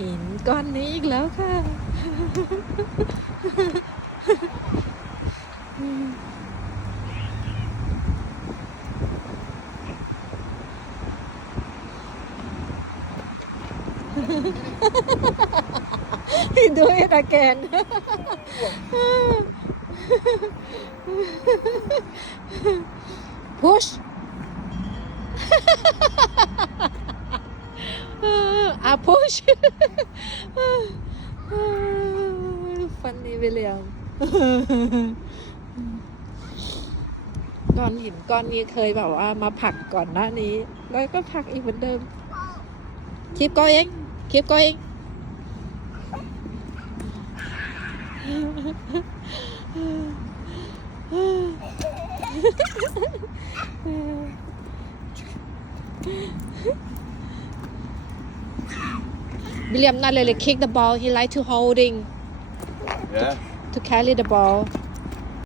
หินก้อนนี้อีกแล้วค่ะ Do it ตาแกนพุช I push funny w i เล i ยก้อนหินก้อนนี้เคยแบบว่ามาผักก่อนหน้านี้ แล้วก็ผักอีกเหมือนเดิม คลิปก็เองคลิปก็เอง y e h William not really kick the ball. He like to holding. Yeah. To, to carry the ball.